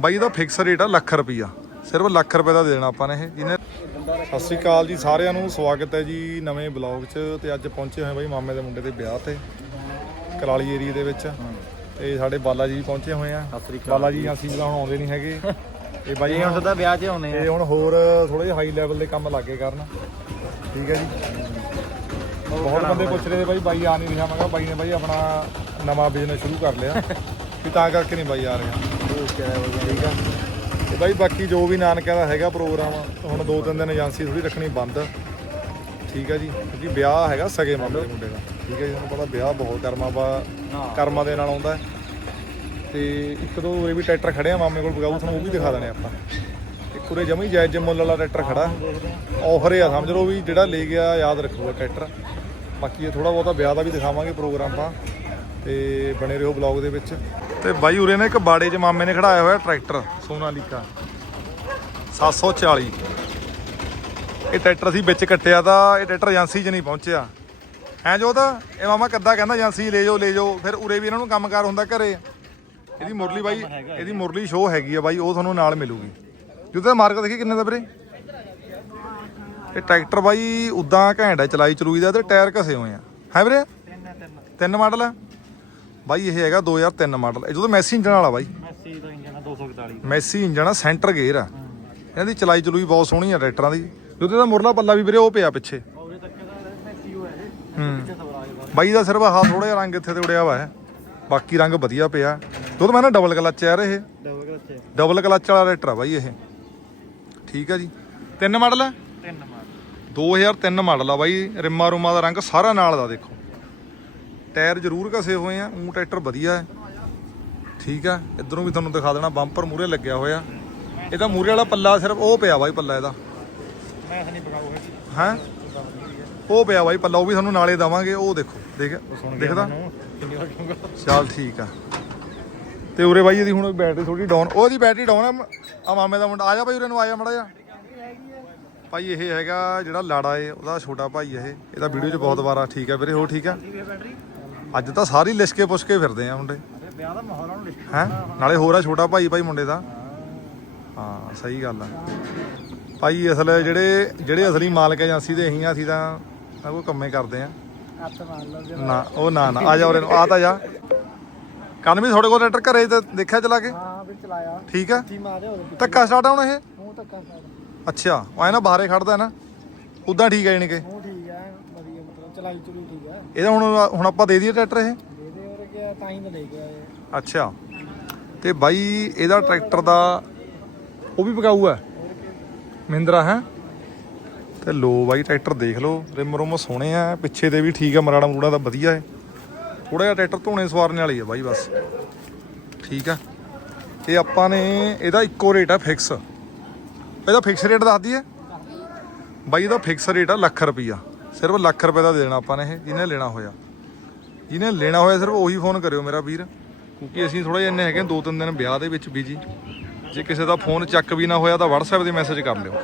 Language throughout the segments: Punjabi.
ਬਾਈ ਇਹਦਾ ਫਿਕਸ ਰੇਟ ਆ ਲੱਖ ਰੁਪਈਆ। ਸਿਰਫ ਲੱਖ ਰੁਪਏ ਦਾ ਦੇਣਾ ਆਪਾਂ ਨੇ ਇਹ। ਜਿਹਨੇ ਸਤਿ ਸ਼੍ਰੀ ਅਕਾਲ ਜੀ ਸਾਰਿਆਂ ਨੂੰ ਸਵਾਗਤ ਹੈ ਜੀ ਨਵੇਂ ਬਲੌਗ 'ਚ। ਤੇ ਅੱਜ ਪਹੁੰਚੇ ਹੋਏ ਬਾਈ ਮਾਮੇ ਦੇ ਮੁੰਡੇ ਦੇ ਵਿਆਹ ਤੇ ਕਰਾਲੀ ਏਰੀਆ ਦੇ ਵਿੱਚ। ਤੇ ਸਾਡੇ ਬਾਲਾ ਜੀ ਪਹੁੰਚੇ ਹੋਏ ਆ। ਸਤਿ ਸ੍ਰੀ ਅਕਾਲ ਬਾਲਾ ਜੀ ਅਸੀਂ ਜਿਹੜਾ ਹੁਣ ਆਉਂਦੇ ਨਹੀਂ ਹੈਗੇ। ਇਹ ਬਾਈ ਇਹ ਹੁਣ ਸਿੱਧਾ ਵਿਆਹ 'ਚ ਆਉਨੇ ਇਹ ਆ। ਹੁਣ ਹੋਰ ਥੋੜੇ ਜਿਹਾ ਹਾਈ ਲੈਵਲ ਦੇ ਕੰਮ ਲੱਗੇ ਕਰਨ। ਠੀਕ ਹੈ ਜੀ। ਬਹੁਤ ਬੰਦੇ ਪੁੱਛ ਰਹੇ ਨੇ ਬਾਈ ਬਾਈ ਆ ਨਹੀਂ ਰਿਹਾ। ਮੈਂ ਕਿਹਾ ਬਾਈ ਨੇ ਬਾਈ ਆਪਣਾ ਨਵਾਂ ਬਿਜ਼ਨਸ ਸ਼ੁਰੂ ਕਰ ਲਿਆ। ਵੀ ਤਾਂ ਕਰਕੇ ਨਹੀਂ ਬਾਈ ਆ ਰਿਹਾ। ਠੀਕ ਆ ਤੇ ਬਾਈ ਬਾਕੀ ਜੋ ਵੀ ਨਾਨਕਿਆਂ ਦਾ ਹੈਗਾ ਪ੍ਰੋਗਰਾਮ, ਹੁਣ ਦੋ ਤਿੰਨ ਦਿਨ ਏਜੰਸੀ ਥੋੜੀ ਰੱਖਣੀ ਬੰਦ। ਠੀਕ ਹੈ ਜੀ। ਕਿਉਂਕਿ ਵਿਆਹ ਹੈਗਾ ਸਗੇ ਮਾਮੇ ਦੇ ਮੁੰਡੇ ਦਾ। ਠੀਕ ਹੈ ਜੀ, ਤੁਹਾਨੂੰ ਪਤਾ ਵਿਆਹ ਬਹੁਤ ਕਰਮਾਂ ਬਾ ਕਰਮਾਂ ਦੇ ਨਾਲ ਆਉਂਦਾ ਹੈ। ਤੇ ਇੱਕ ਦੋ ਉਰੇ ਵੀ ਟਰੈਕਟਰ ਖੜੇ ਆ ਮਾਮੇ ਕੋਲ, ਬਗਾਊ ਤੁਹਾਨੂੰ ਉਹ ਵੀ ਦਿਖਾ ਦੇਣੇ ਆਪਾਂ। ਇੱਕ ਉਰੇ ਜਮੀ ਜਾਇਜ਼ ਜੇ ਮੁੱਲ ਵਾਲਾ ਟਰੈਕਟਰ ਖੜਾ। ਆਫਰ ਆ, ਸਮਝ ਲਓ ਵੀ ਜਿਹੜਾ ਲੈ ਗਿਆ, ਯਾਦ ਰੱਖੂਗਾ ਟਰੈਕਟਰ। ਬਾਕੀ ਇਹ ਥੋੜਾ ਬਹੁਤਾ ਵਿਆਹ ਦਾ ਵੀ ਦਿਖਾਵਾਂਗੇ ਪ੍ਰੋਗਰਾਮ ਤਾਂ, ਤੇ ਬਣੇ ਰਹੋ ਬਲੌਗ ਦੇ ਵਿੱਚ। ਤੇ ਬਾਈ ਉਰੇ ਨੇ ਇੱਕ ਬਾੜੇ 'ਚ ਮਾਮੇ ਨੇ ਖੜਾਇਆ ਹੋਇਆ ਟਰੈਕਟਰ, ਸੋਨਾਲੀਕਾ। 740 ਇਹ ਟਰੈਕਟਰ ਅਸੀਂ ਵਿੱਚ ਕੱਟਿਆ ਤਾਂ ਇਹ ਟਰੈਕਟਰ ਏਜੰਸੀ 'ਚ ਨਹੀਂ ਪਹੁੰਚਿਆ। ਐਂ ਜੋ ਤਾਂ ਇਹ ਮਾਮਾ ਕੱਦਾ ਕਹਿੰਦਾ, ਏਜੰਸੀ ਲੈ ਜਾਓ ਲੈ ਜਾਓ। ਫਿਰ ਉਰੇ ਵੀ ਇਹਨਾਂ ਨੂੰ ਕੰਮਕਾਰ ਹੁੰਦਾ ਘਰੇ। ਇਹਦੀ ਮੁਰਲੀ ਬਾਈ, ਇਹਦੀ ਮੁਰਲੀ ਸ਼ੋਅ ਹੈਗੀ ਆ ਬਾਈ, ਉਹ ਤੁਹਾਨੂੰ ਨਾਲ ਮਿਲੂਗੀ। ਜਿਹਦੇ ਮਾਰਕ ਦੇਖੀ ਕਿੰਨੇ ਦਾ ਵੀਰੇ? ਇਹ ਟਰੈਕਟਰ ਬਾਈ ਉਦਾਂ ਘੈਂਟ ਹੈ ਚਲਾਈ ਚਲੂਈ ਦਾ ਤੇ ਟਾਇਰ ਘਸੇ ਹੋਏ ਆ। ਹੈ ਵੀਰੇ? ਤਿੰਨ ਮਾਡਲ ਹੈ ਬਾਈ ਇਹ ਹੈਗਾ 2003 ਮਾਡਲ। ਇਹ ਜਦੋਂ ਮੈਸੀ ਇੰਜਨ ਵਾਲਾ ਬਾਈ? ਮੈਸੀ ਦਾ ਇੰਜਨ 241 ਮੈਸੀ ਇੰਜਨ ਆ ਸੈਂਟਰ ਗੇਅਰ ਆ। ਇਹਨਾਂ ਦੀ ਚਲਾਈ ਚਲੂਈ ਬਹੁਤ ਸੋਹਣੀ ਆ ਟਰੈਕਟਰਾਂ ਦੀ। ਜਿਹਦੇ ਦਾ ਮੁਰਲਾ ਪੱਲਾ ਵੀ ਵੀਰੇ ਉਹ ਪਿਆ ਪਿੱਛੇ। ਬਾਈ ਦਾ ਸਿਰਫ ਆਹ ਥੋੜਾ ਜਿਹਾ ਰੰਗ ਇੱਥੇ ਤੇ ਉੜਿਆ ਵਾ ਹੈ। ਬਾਕੀ ਰੰਗ ਵਧੀਆ ਪਿਆ। ਦੁੱਧ ਮੈਂ ਨਾ ਡਬਲ ਕਲਚ ਆ ਇਹ। ਡਬਲ ਕਲੱਚ ਡਬਲ ਕਲਚ ਵਾਲਾ ਰੈਟਰ ਆ ਬਾਈ ਇਹ। ਠੀਕ ਆ ਜੀ। ਤਿੰਨ ਮਾਡਲ ਹੈ ਤਿੰਨ ਮਾਰ 2003 ਮਾਡਲ ਆ ਬਾਈ ਰਿਮਾ ਰੁਮਾ ਦਾ ਰੰਗ ਸਾਰਾ ਨਾਲ ਦਾ ਦੇਖੋ। ਟਾਇਰ ਜ਼ਰੂਰ ਘਸੇ ਹੋਏ ਆ ਉਹ ਟਰੈਕਟਰ ਵਧੀਆ ਹੈ ਠੀਕ ਆ ਇਧਰੋਂ ਵੀ ਤੁਹਾਨੂੰ ਦਿਖਾ ਦੇਣਾ ਬੰਪਰ ਮੂਰੇ ਲੱਗਿਆ ਹੋਇਆ। ਇਹਦਾ ਮੂਰੇ ਵਾਲਾ ਪੱਲਾ ਸਿਰਫ ਉਹ ਪਿਆ ਬਾਈ ਪੱਲਾ ਇਹਦਾ। ਮੈਂ ਨਹੀਂ ਬਗਾਉ ਹੈਗੀ ਹੈ? ਉਹ ਪਿਆ ਬਾਈ ਪੱਲਾ ਉਹ ਵੀ ਤੁਹਾਨੂੰ ਨਾਲੇ ਦਵਾਂਗੇ ਉਹ ਦੇਖੋ ਦੇਖ ਦਿਖਦਾ? ਚੱਲ ਠੀਕ ਆ। ਤੇ ਉਰੇ ਬਾਈ ਇਹਦੀ ਹੁਣ ਬੈਟਰੀ ਥੋੜੀ ਡਾਊਨ ਉਹਦੀ ਬੈਟਰੀ ਡਾਊਨ ਆ ਆ ਮਾਮੇ ਦਾ ਮੁੰਡਾ ਆ ਜਾ ਬਾਈ ਉਰੇ ਨੂੰ ਆ ਜਾ ਮੜਾ ਜਾ ਭਾਈ ਇਹ ਹੈਗਾ ਜਿਹੜਾ ਲਾੜਾ ਏ ਉਹਦਾ ਛੋਟਾ ਭਾਈ ਇਹ ਇਹਦਾ ਵੀਡੀਓ 'ਚ ਬਹੁਤ ਵਾਰ ਆ ਠੀਕ ਆ ਵੀਰੇ ਹੋ ਠੀਕ ਆ? ਬੈਟਰੀ ਅੱਜ ਤਾਂ ਸਾਰੀ ਲਿਸਕੇ ਪੁੱਛ ਫਿਰਦੇ ਆ ਮੁੰਡੇ। ਵਿਆਹ ਦਾ ਮਾਹੌਲ ਹੈ? ਨਾਲੇ ਹੋਰ ਆ ਛੋਟਾ ਭਾਈ ਭਾਈ ਮੁੰਡੇ ਦਾ। ਹਾਂ ਸਹੀ ਗੱਲ ਆ। ਭਾਈ ਅਸਲ ਜਿਹੜੇ ਜਿਹੜੇ ਅਸਲੀ ਮਾਲਕ ਏਜੰਸੀ ਦੇ ਅਸੀਂ ਆ ਅਸੀਂ ਤਾਂ ਕੋਈ ਕੰਮੇ ਕਰਦੇ ਆ। ਹੱਥ ਮਾਰ ਲਓ ਨਾ ਉਹ ਨਾ ਨਾ ਆ ਜਾ ਉਰੇ ਨੂੰ ਆ ਤਾਂ ਜਾ। ਕੰਨ ਵੀ ਤੁਹਾਡੇ ਕੋਲ ਟਰੈਕਟਰ ਘਰੇ ਤੇ ਦੇਖਿਆ ਚਲਾ ਕੇ? ਹਾਂ ਵੀ ਚਲਾਇਆ। ਠੀਕ ਆ? ਕੀ ਮਾਰਿਆ ਹੋਰ ਧੱਕਾ ਸਟਾਰਟ ਆਉਣਾ ਇਹ? ਮੂੰਹ ਧੱਕਾ ਸਾਡਾ ਅੱਛਾ ਐ ਨਾ ਬਾਹਰੇ ਖੜਦਾ ਹੈ ਨਾ ਉਦਾਂ ਠੀਕ ਹੈ ਜਾਣੀ ਕਿ? ਮੂੰਹ ਠੀਕ ਹੈ ਵਧੀਆ ਮਤਲਬ ਚਲਾਈ ਚੁਲੀ ਠੀਕ ਹੈ ਇਹਦਾ ਹੁਣ ਹੁਣ ਆਪਾਂ ਦੇ ਦਈਏ ਟਰੈਕਟਰ ਇਹ? ਦੇ ਦੇ ਹੋਰ ਕੀ ਤਾਂ ਹੀ ਤਾਂ ਲੈ ਗਿਆ ਇਹ। ਅੱਛਾ। ਤੇ ਬਾਈ ਇਹਦਾ ਟਰੈਕਟਰ ਦਾ ਉਹ ਵੀ ਪਕਾਊ ਹੈ ਮਹਿੰਦਰਾ ਹੈ? ਤੇ ਲੋ ਬਾਈ ਟਰੈਕਟਰ ਦੇਖ ਲਓ। ਰਿਮ ਰੁਮ ਸੋਹਣੇ ਆ ਪਿੱਛੇ ਦੇ ਵੀ ਠੀਕ ਆ ਮਰਾੜਾ ਮਰੂੜਾ ਦਾ ਵਧੀਆ ਹੈ ਥੋੜਾ ਜਿਹਾ ਟਰੈਕਟਰ ਧੋਣੇ ਸਵਾਰਨੇ ਵਾਲੀ ਆ ਬਾਈ ਬਸ। ਠੀਕ ਆ। ਇਹ ਆਪਾਂ ਨੇ ਇਹਦਾ ਇੱਕੋ ਰੇਟ ਆ ਫਿਕਸ ਇਹਦਾ ਫਿਕਸ ਰੇਟ ਦੱਸ ਦਈਏ? ਬਾਈ ਇਹਦਾ ਫਿਕਸ ਰੇਟ ਆ ਲੱਖ ਰੁਪਈਆ। ਸਿਰਫ ਲੱਖ ਰੁਪਏ ਦਾ ਦੇ ਦੇਣਾ ਆਪਾਂ ਨੇ ਇਹ, ਜਿਹਨੇ ਲੈਣਾ ਹੋਇਆ। ਜਿਹਨੇ ਲੈਣਾ ਹੋਇਆ ਸਿਰਫ ਉਹੀ ਫੋਨ ਕਰਿਓ ਮੇਰਾ ਵੀਰ। ਕਿਉਂਕਿ ਅਸੀਂ ਥੋੜਾ ਜਿਹਾ ਇੰਨੇ ਹੈਗੇ ਦੋ ਤਿੰਨ ਦਿਨ ਵਿਆਹ ਦੇ ਵਿੱਚ ਬੀਜੀ ਜੇ ਕਿਸੇ ਦਾ ਫੋਨ ਚੱਕ ਵੀ ਨਾ ਹੋਇਆ ਤਾਂ WhatsApp ਤੇ ਮੈਸੇਜ ਕਰ ਲਿਓ।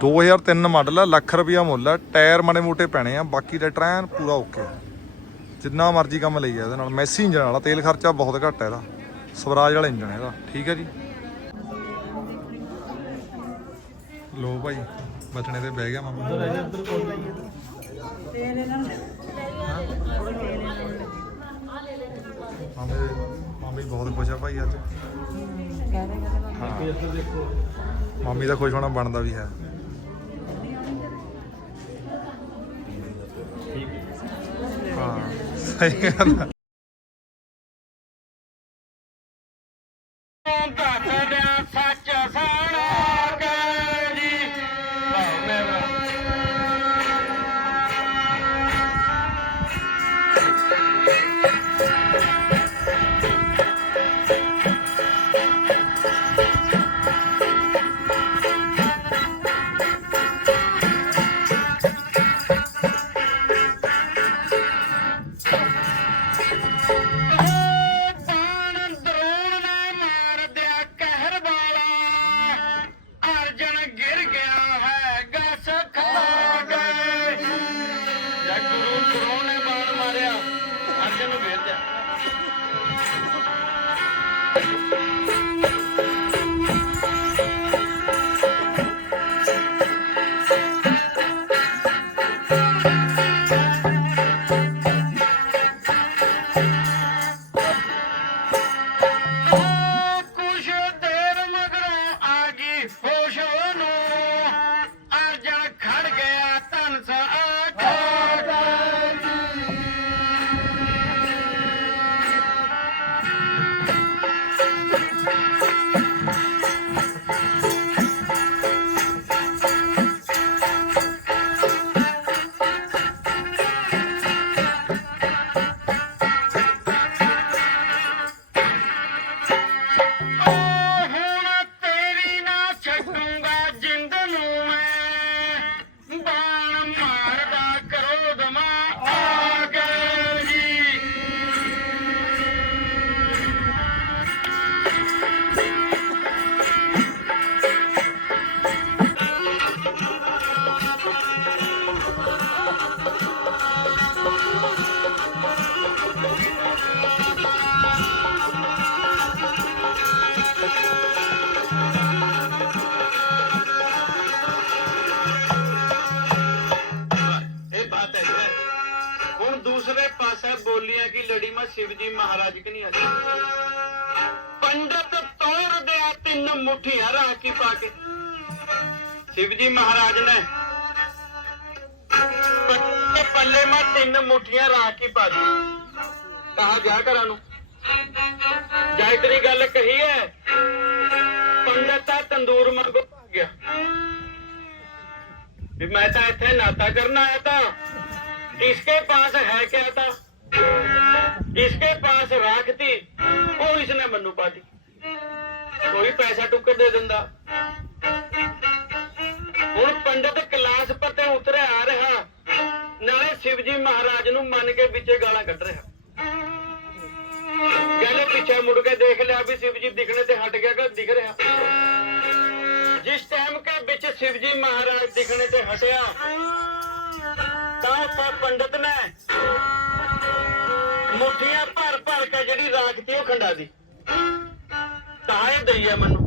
2003 ਮਾਡਲ ਆ, ਲੱਖ ਰੁਪਿਆ ਮੁੱਲ ਆ। ਟਾਇਰ ਮਾੜੇ ਮੋਟੇ ਪੈਣੇ ਆ, ਬਾਕੀ ਦਾ ਟਰੈਨ ਪੂਰਾ ਓਕੇ ਜਿੰਨਾ ਮਰਜ਼ੀ ਕੰਮ ਲਈ ਆ ਇਹਦੇ ਨਾਲ। ਮੈਸੀ ਇੰਜਨ ਵਾਲਾ ਤੇਲ ਖਰਚਾ ਬਹੁਤ ਘੱਟ ਹੈ ਇਹਦਾ। ਸਵਰਾਜ ਵਾਲਾ ਇੰਜਨ ਹੈ ਇਹਦਾ। ਠੀਕ ਹੈ ਜੀ? ਲੋ ਭਾਈ ਬਚਣੇ ਤੇ ਬਹਿ ਗਿਆ ਮਾਮਾ। ਮਾਮੇ ਮਾਮੀ ਬਹੁਤ ਖੁਸ਼ ਆ ਭਾਈ ਅੱਜ। ਹਾਂ। ਮਾਮੀ ਦਾ ਖੁਸ਼ ਹੋਣਾ ਬਣਦਾ ਵੀ ਹਾਂ। ਸਹੀ ਗੱਲ ਆ। ਸੱਚ ਸਾਣਾ ਸ਼ਿਵ ਜੀ ਮਹਾਰਾਜ ਨੇ ਪੱਲੇ ਪੱਲੇ ਮਾ ਤਿੰਨ ਮੁੱਠੀਆਂ ਰੱਖ ਕੇ ਪਾ ਦੀ ਕਹਾ ਗਿਆ ਘਰਾਂ ਨੂੰ ਜਾਂ ਇਤਨੀ ਗੱਲ ਕਹੀ ਹੈ ਪੰਡਤ ਤਾਂ ਤੰਦੂਰ ਮੰਗੋ ਆ ਗਿਆ ਵੀ ਮੈਂ ਤਾਂ ਇੱਥੇ ਨਾਤਾ ਕਰਨ ਆਇਆ ਤਾਂ इसके पास है क्या था इसके पास राख थी ਉਹ ਇਸਨੇ ਮੈਨੂੰ ਪਾਤੀ ਕੋਈ ਪੈਸਾ ਟੁੱਕਰ ਦੇ ਦਿੰਦਾ ਹੁਣ ਪੰਡਤ ਕਲਾਸ ਪੱਤੇ ਉਤਰਿਆ ਆ ਰਿਹਾ। ਨਾਲੇ ਸ਼ਿਵਜੀ ਮਹਾਰਾਜ ਨੂੰ ਮੰਨ ਕੇ ਵਿੱਚੇ ਗਾਲਾਂ ਕੱਢ ਰਿਹਾ। ਗਲੇ ਪਿੱਛੇ ਮੁੜ ਕੇ ਦੇਖ ਲਿਆ ਵੀ ਸ਼ਿਵਜੀ ਦਿਖਣੇ ਤੇ ਹਟ ਗਿਆ ਕਿ ਦਿਖ ਰਿਹਾ। ਜਿਸ ਟਾਈਮ ਕੇ ਵਿੱਚ ਸ਼ਿਵਜੀ ਮਹਾਰਾਜ ਦਿਖਣੇ ਤੇ ਹਟਿਆ, ਤਾਂ ਤਾਂ ਪੰਡਤ ਨੇ ਮੁੱਠੀਆਂ ਭਰ ਭਰ ਕੇ ਜਿਹੜੀ ਰਾਖ ਤੀ ਉਹ ਖੰਡਾ ਦੀ ਤਾਂ ਇਹ ਦਈ ਮੈਨੂੰ।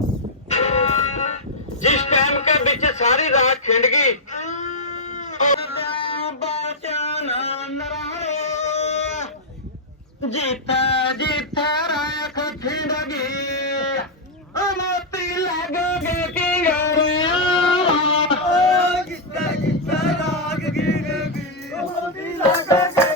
ਜਿਸ ਟਾਈਮ ਕੇ ਵਿੱਚ ਸਾਰੀ ਰਾਖ ਖਿੰਡ ਗਈ। ਉਹਦਾ ਬਚਨ ਨਰਾਏ ਜੀਤਾ ਜੀਤਾ ਰਾਖ ਖਿੰਡ ਗਈ ਉਹ ਲੱਗ ਗਏ ਕੀ ਗਰਿਆ ਕਿੱਤਾ ਕਿੱਤਾ ਲਾਗ ਗਿਰ ਗਈ ਉਹਦੀ ਲੱਗ ਕੇ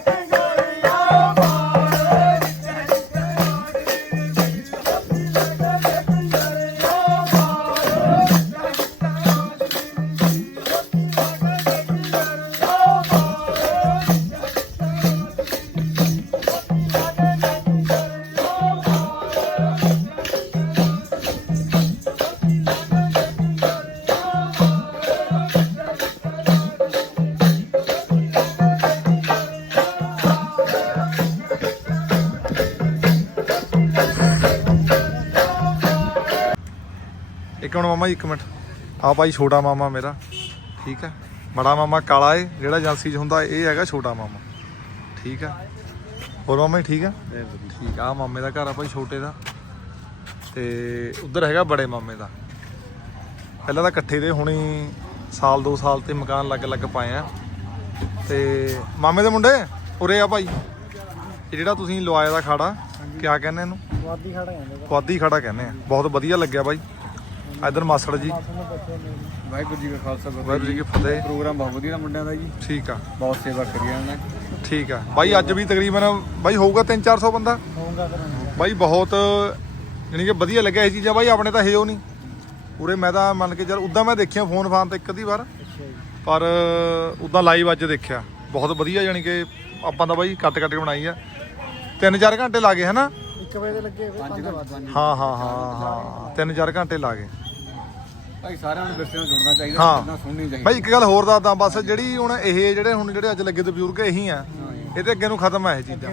ਇੱਕ ਮਿੰਟ ਮਾਮਾ ਜੀ, ਇੱਕ ਮਿੰਟ। ਆ ਭਾਈ ਛੋਟਾ ਮਾਮਾ ਮੇਰਾ। ਠੀਕ ਹੈ? ਬੜਾ ਮਾਮਾ ਕਾਲਾ ਏ ਜਿਹੜਾ ਏਜੰਸੀ 'ਚ ਹੁੰਦਾ ਇਹ ਹੈਗਾ ਛੋਟਾ ਮਾਮਾ। ਠੀਕ ਹੈ? ਹੋਰ ਮਾਮਾ ਜੀ ਠੀਕ ਹੈ? ਠੀਕ ਆ ਮਾਮੇ ਦਾ ਘਰ ਆ ਭਾਈ ਛੋਟੇ ਦਾ। ਤੇ ਉਧਰ ਹੈਗਾ ਬੜੇ ਮਾਮੇ ਦਾ। ਪਹਿਲਾਂ ਤਾਂ ਇਕੱਠੇ ਦੇ ਹੁਣੀ ਸਾਲ ਦੋ ਸਾਲ ਤੇ ਮਕਾਨ ਲੱਗ ਲੱਗ ਪਾਏ ਆ। ਤੇ ਮਾਮੇ ਦੇ ਮੁੰਡੇ ਉਰੇ ਆ ਭਾਈ। ਇਹ ਜਿਹੜਾ ਤੁਸੀਂ ਲਵਾਇਆ ਦਾ ਖਾੜਾ ਕਿਆ ਕਹਿੰਦੇ ਇਹਨੂੰ? ਵਾਦੀ ਖੜਾ ਜਾਂਦਾ ਕੁਆਦੀ ਖੜਾ ਕਹਿੰਦੇ ਆ। ਬਹੁਤ ਵਧੀਆ ਲੱਗਿਆ ਬਾਈ ਇਧਰ ਮਾਸੜ ਜੀ। ਵਾਹਿਗੁਰੂ ਜੀ ਕਾ ਖਾਲਸਾ ਵਾਹਿਗੁਰੂ ਜੀ ਕੀ ਫਤਿਹ। ਪ੍ਰੋਗਰਾਮ ਬਹੁਤ ਵਧੀਆ ਮੁੰਡਿਆਂ ਦਾ ਜੀ। ਠੀਕ ਆ। ਬਹੁਤ ਸੇਵਾ ਕਰੀ ਉਹਨਾਂ ਨੇ। ਠੀਕ ਆ। ਬਾਈ ਅੱਜ ਵੀ ਤਕਰੀਬਨ ਬਾਈ ਹੋਊਗਾ 3-400 ਬੰਦਾ? ਹੋਊਗਾ ਬਾਈ ਬਹੁਤ ਯਾਨੀ ਕਿ ਵਧੀਆ ਲੱਗਿਆ ਇਹ ਚੀਜ਼ਾਂ। ਬਾਈ ਆਪਣੇ ਤਾਂ ਹੈ ਉਹ ਨਹੀਂ। ਪੂਰੇ ਮੈਂ ਤਾਂ ਮੰਨ ਕੇ ਚੱਲ ਉਦਾਂ ਮੈਂ ਦੇਖਿਆ ਫੋਨ ਫਾਨ ਤੇ ਇੱਕ ਅੱਧੀ ਵਾਰ। ਪਰ ਉਦਾਂ ਲਾਈਵ ਅੱਜ ਦੇਖਿਆ। ਬਹੁਤ ਵਧੀਆ ਯਾਨੀ ਕਿ ਆਪਾਂ ਤਾਂ ਬਾਈ ਕੱਟ ਕੱਟ ਕੇ ਬਣਾਈ ਆ। 3-4 ਘੰਟੇ ਲਾਗੇ ਹਨਾ? 1 ਵਜੇ ਦੇ ਲੱਗੇ ਹੋਏ 5 ਵਜੇ। ਹਾਂ ਹਾਂ ਹਾਂ ਹਾਂ 3-4 ਘੰਟੇ ਲਾਗੇ ਭਾਈ ਸਾਰਿਆਂ ਨੂੰ ਵਿਰਸੇ ਨਾਲ ਜੁੜਨਾ ਚਾਹੀਦਾ ਹਾਂ। ਸੁਣਨੀ ਚਾਹੀਦੀ। ਬਾਈ ਇੱਕ ਗੱਲ ਹੋਰ ਦੱਸਦਾ ਬਸ ਜਿਹੜੀ ਹੁਣ ਇਹ ਜਿਹੜੇ ਹੁਣ ਜਿਹੜੇ ਅੱਜ ਲੱਗੇ ਤੇ ਬਜ਼ੁਰਗ ਇਹੀ ਆ ਇਹ ਤੇ ਅੱਗੇ ਨੂੰ ਖਤਮ ਆ ਇਹ ਚੀਜ਼ਾਂ।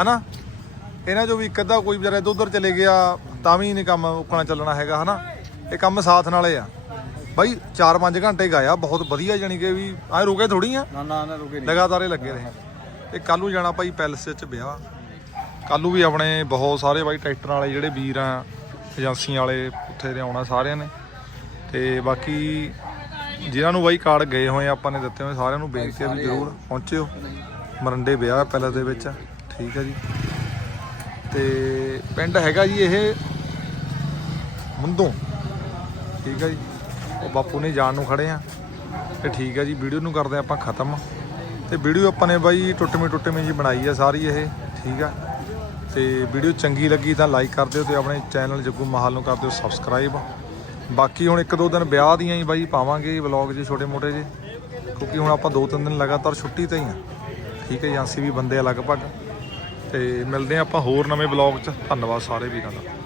ਹਨਾ? ਇਹਨਾਂ ਚੋਂ ਵੀ ਇੱਕ ਅੱਧਾ ਕੋਈ ਵਿਚਾਰਾ ਇੱਧਰ ਉੱਧਰ ਚਲੇ ਗਿਆ ਤਾਂ ਵੀ ਨਹੀਂ ਕੰਮ ਉਕਣਾ ਚੱਲਣਾ ਹੈਗਾ ਹਨਾ? ਇਹ ਕੰਮ ਸਾਥ ਨਾਲੇ ਆ। ਬਾਈ 4-5 ਘੰਟੇ ਗਾਇਆ ਬਹੁਤ ਵਧੀਆ ਜਾਨੀ ਕਿ ਵੀ ਐ ਰੁਕੇ ਥੋੜੀ ਆ। ਨਾ ਨਾ ਨਾ ਰੁਕੇ ਨਹੀਂ। ਲਗਾਤਾਰ ਹੀ ਲੱਗੇ ਰਹੇ। ਤੇ ਕੱਲ ਨੂੰ ਜਾਣਾ ਭਾਈ ਪੈਲਸ 'ਚ ਵਿਆਹ। ਕੱਲ ਨੂੰ ਵੀ ਆਪਣੇ ਬਹੁਤ ਸਾਰੇ ਬਾਈ ਟਰੈਕਟਰ ਵਾਲੇ ਜਿਹੜੇ ਵੀਰ ਆ ਏਜੰਸੀਆਂ ਵਾਲੇ ਉੱਥੇ ਦੇ ਆਉਣਾ ਸਾਰਿਆਂ ਨੇ। ਤੇ ਬਾਕੀ ਜਿਨ੍ਹਾਂ ਨੂੰ ਬਾਈ ਕਾਰਡ ਗਏ ਹੋਏ ਆ, ਆਪਾਂ ਨੇ ਦਿੱਤੇ ਹੋਏ ਸਾਰਿਆਂ ਨੂੰ ਬੇਨਤੀ ਹੈ ਵੀ ਜ਼ਰੂਰ ਪਹੁੰਚਿਓ। ਮਰੰਡੇ ਵਿਆਹ ਪੈਲਸ ਦੇ ਵਿੱਚ ਠੀਕ ਹੈ ਜੀ। ਤੇ ਪਿੰਡ ਹੈਗਾ ਜੀ ਇਹ ਮੁੰਦੋਂ ਠੀਕ ਹੈ ਜੀ। ਉਹ ਬਾਪੂ ਨੇ ਜਾਣ ਨੂੰ ਖੜੇ ਆ ਤੇ ਠੀਕ ਹੈ ਜੀ ਵੀਡੀਓ ਨੂੰ ਕਰਦੇ ਆਪਾਂ ਖਤਮ। ਤੇ ਵੀਡੀਓ ਆਪਾਂ ਨੇ ਬਾਈ ਟੁੱਟਵੀਂ ਟੁੱਟਵੀਂ ਜੀ ਬਣਾਈ ਆ ਸਾਰੀ ਇਹ ਠੀਕ ਆ। ਤੇ ਵੀਡੀਓ ਚੰਗੀ ਲੱਗੀ ਤਾਂ ਲਾਈਕ ਕਰ ਦਿਓ ਤੇ ਆਪਣੇ ਚੈਨਲ ਜੱਗੂ ਮਹਾਲ ਨੂੰ ਕਰ ਦਿਓ ਸਬਸਕ੍ਰਾਈਬ। ਬਾਕੀ ਹੁਣ ਇੱਕ ਦੋ ਦਿਨ ਵਿਆਹ ਦੀਆਂ ਹੀ ਬਾਈ ਪਾਵਾਂਗੇ ਵਲੌਗ ਜੀ ਛੋਟੇ ਮੋਟੇ ਜੇ। ਕਿਉਂਕਿ ਹੁਣ ਆਪਾਂ ਦੋ ਤਿੰਨ ਦਿਨ ਲਗਾਤਾਰ ਛੁੱਟੀ ਤੇ ਹੀ ਆ। ਠੀਕ ਹੈ ਏਜੰਸੀ ਵੀ ਬੰਦੇ ਆ ਲਗਭਗ। ਤੇ ਮਿਲਦੇ ਆ ਆਪਾਂ ਹੋਰ ਨਵੇਂ ਵਲੌਗ 'ਚ। ਧੰਨਵਾਦ ਸਾਰੇ ਵੀਰਾਂ ਦਾ।